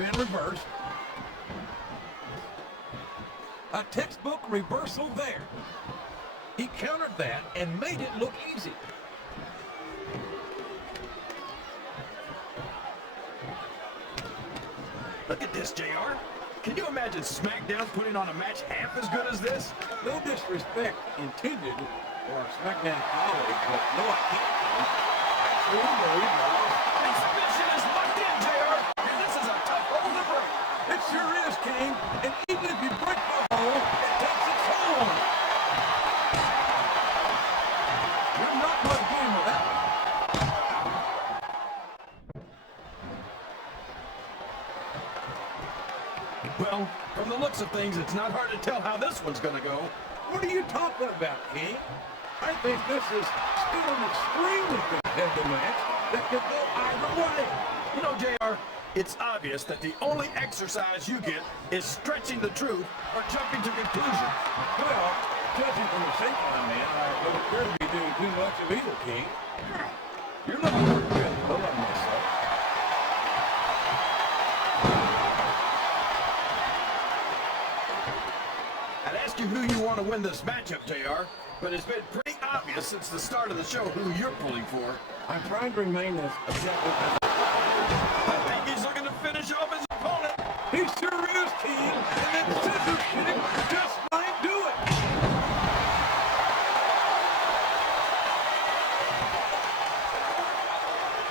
been reversed. A textbook reversal there. He countered that and made it look easy. Look at this, JR. Can you imagine SmackDown putting on a match half as good as this? No disrespect intended for our SmackDown colleagues, but no, I can't. Exhibition is locked in, JR. And this is a tough hole to break. It sure is, King. And even if you break the hole, it takes its toll on it. You're not much game with that one. Well, from the looks of things, it's not hard to tell how this one's going to go. What are you talking about, King? I think this is still an extremely competitive match that could go either way. You know, JR, it's obvious that the only exercise you get is stretching the truth or jumping to conclusions. Well, judging from the shape I'm in, I don't appear to be doing too much of either, King. You're looking pretty good to love myself. I'd ask you who you want to win this matchup, JR, but it's been pretty obvious since the start of the show who you're pulling for. I'm trying to remain as objective as I think he's looking to finish off his opponent. he sure is, King, and that scissor kick just might do it.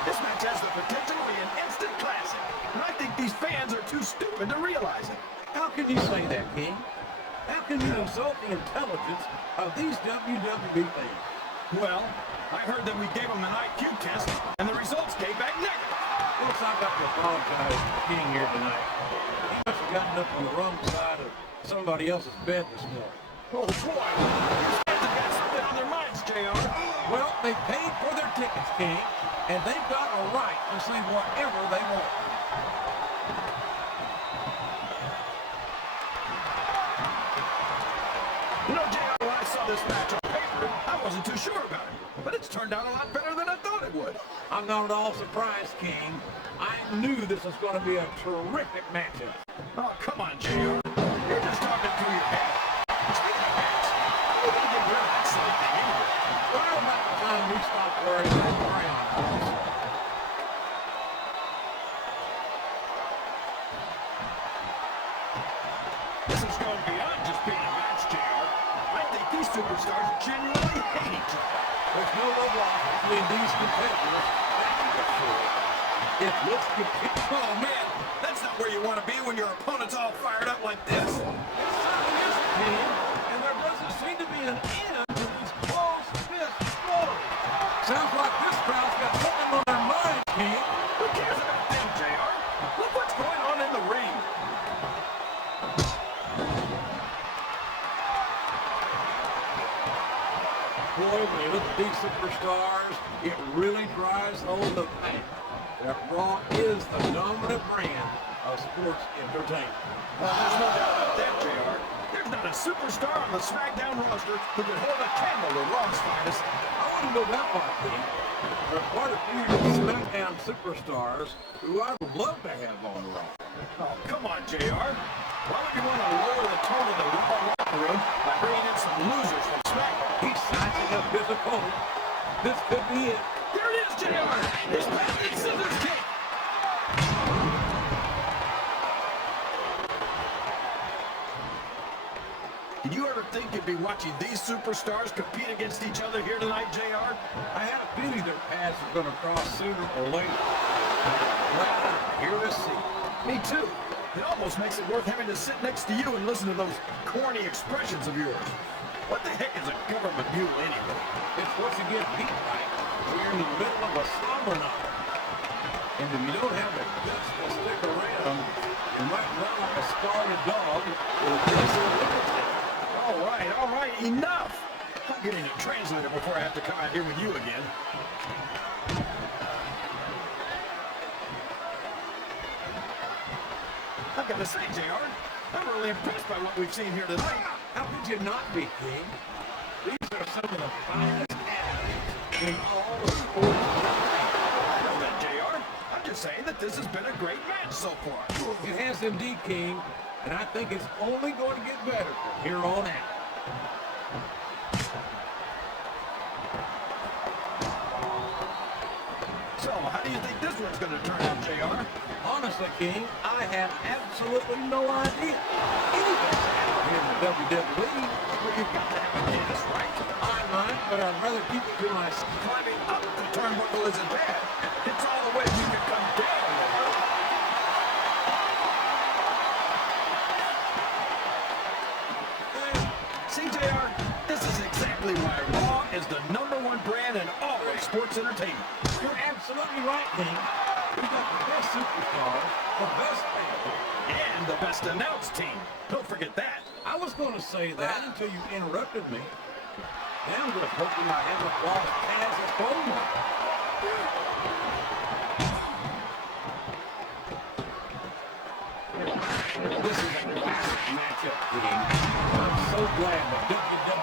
This match has the potential to be an instant classic, and I think these fans are too stupid to realize it. How can you say that, King? How can you insult the intelligence of these WWE fans? Well, I heard that we gave them an IQ test, and the results came back negative. Looks like I got to apologize to the King here tonight. He must have gotten up on the wrong side of somebody else's bed this morning. Oh, boy. These fans have got something on their minds, JR. Well, they paid for their tickets, King, and they've got a right to say whatever they want. You know, JR, when I saw this match on paper, I wasn't too sure about it. But it's turned out a lot better than I thought it would. I'm not at all surprised, King. I knew this was going to be a terrific matchup. Oh, come on, JR. You're just talking through your head. Speaking of heads, we're going to get rid of that silly thing anyway. Well, about the time we stop worrying about ground. This is going beyond just being a match, JR. I think these superstars genuinely hate each other. There's no love lost between these competitors. It looks competitive. Oh, man, that's not where you want to be when your opponent's all fired up like this. And there doesn't seem to be an end to these close fist throws. Sounds like this crowd's got something on their minds, King. Who cares about them, JR? Look what's going on in the ring. Boy, when you look at these superstars, it really drives home the fact that Raw is the dominant brand of sports entertainment. Well, there's no doubt about that, JR. There's not a superstar on the SmackDown roster who can hold a candle to Raw's finest. I wouldn't go that far, King. There are quite a few SmackDown superstars who I would love to have on Raw. Oh, come on, JR. Why would you want to lower the tone of the Raw locker room by bringing in some losers from SmackDown? He's sizing up his opponent. This could be it. There it is, JR. His bastard scissors kick. Did you ever think you'd be watching these superstars compete against each other here tonight, JR? I had a feeling their paths were going to cross sooner or later. Well, here to see. Me too. It almost makes it worth having to sit next to you and listen to those corny expressions of yours. What the heck is a government mule anyway? It's what you get beat right. We're in the middle of a slumber night. And if you don't have the guts to stick around, you might run like a scarlet dog or piece of lunatic. All right, enough! I'm getting a translator before I have to come out here with you again. I've got to say, JR, I'm really impressed by what we've seen here tonight. How could you not be, King? These are some of the finest athletes in all of sports. JR, I'm just saying that think this has been a great match so far. It has indeed, King, and I think it's only going to get better from here on out. So, how do you think this one's going to turn out, JR? Honestly, King, I have absolutely no idea. Anything's happening here in the WWE. Well, you've got to have a guess, right? I might, but I'd rather keep it to myself. Climbing up the turnbuckle isn't bad. It's all the way you can come down. See, JR, this is exactly why Raw is the #1 brand in all of sports entertainment. You're absolutely right, King. We've got the best superstars, the best fans, And the best announced team. Don't forget that. I was going to say that until you interrupted me. Now I'm just hoping I haven't lost Taz's phone number. This is a classic matchup, King. I'm so glad that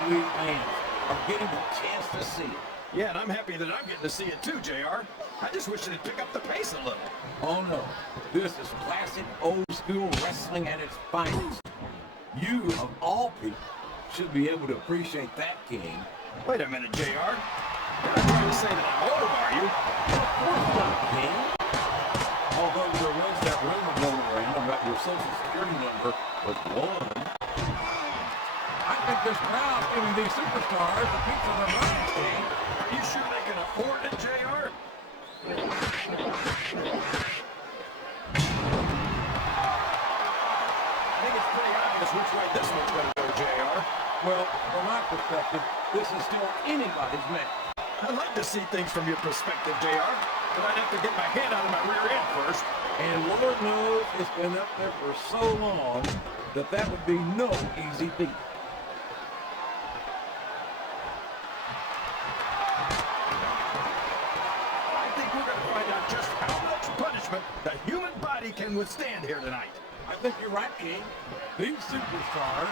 WWE fans are getting the chance to see it. Yeah, and I'm happy that I'm getting to see it too, JR. I just wish they'd pick up the pace a little. Oh no, this is classic old school wrestling at its finest. You, of all people, should be able to appreciate that, King. Wait a minute, JR. You're not trying to say that I'm old, are you? Of course not, King. Although there was that rumor going around about your social security number was one. I think this crowd giving these superstars a piece of their minds, King. Are you sure they can afford it, JR? I think it's pretty obvious which way this one's going to go, JR. Well, from my perspective, this is still anybody's match. I'd like to see things from your perspective, JR, but I'd have to get my head out of my rear end first. And Lord knows it's been up there for so long that that would be no easy feat. I think we're going to find out just how much punishment the human body can withstand here tonight. I think you're right, King. These superstars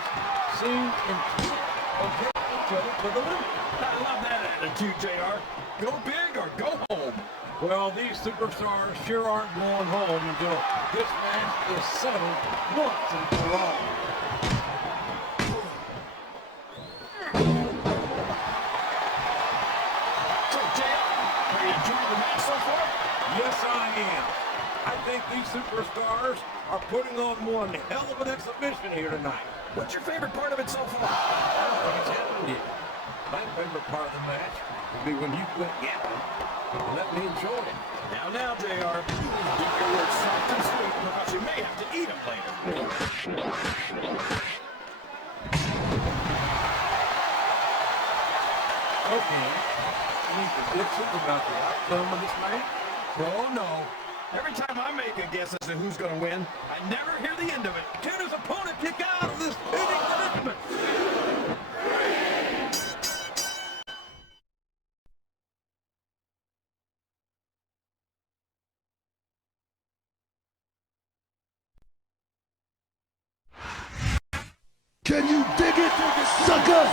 seem intent on taking each other to the limit. I love that attitude, JR. Go big or go home. Well, these superstars sure aren't going home until this match is settled once and for all. So, JR, are you enjoying the match so far? Yes, I am. I think these superstars are putting on one hell of an exhibition here tonight. What's your favorite part of it so far? I don't think it's happened yet. My favorite part of the match would be when you quit yapping and let me enjoy it. Now, JR, keep your words soft and sweet because you may have to eat them later. Okay. Any predictions about the outcome of this match? Oh, no. Every time I make a guess as to who's going to win, I never hear the end of it. Can his opponent kick out of this pinning predicament? Can you dig it, sucker?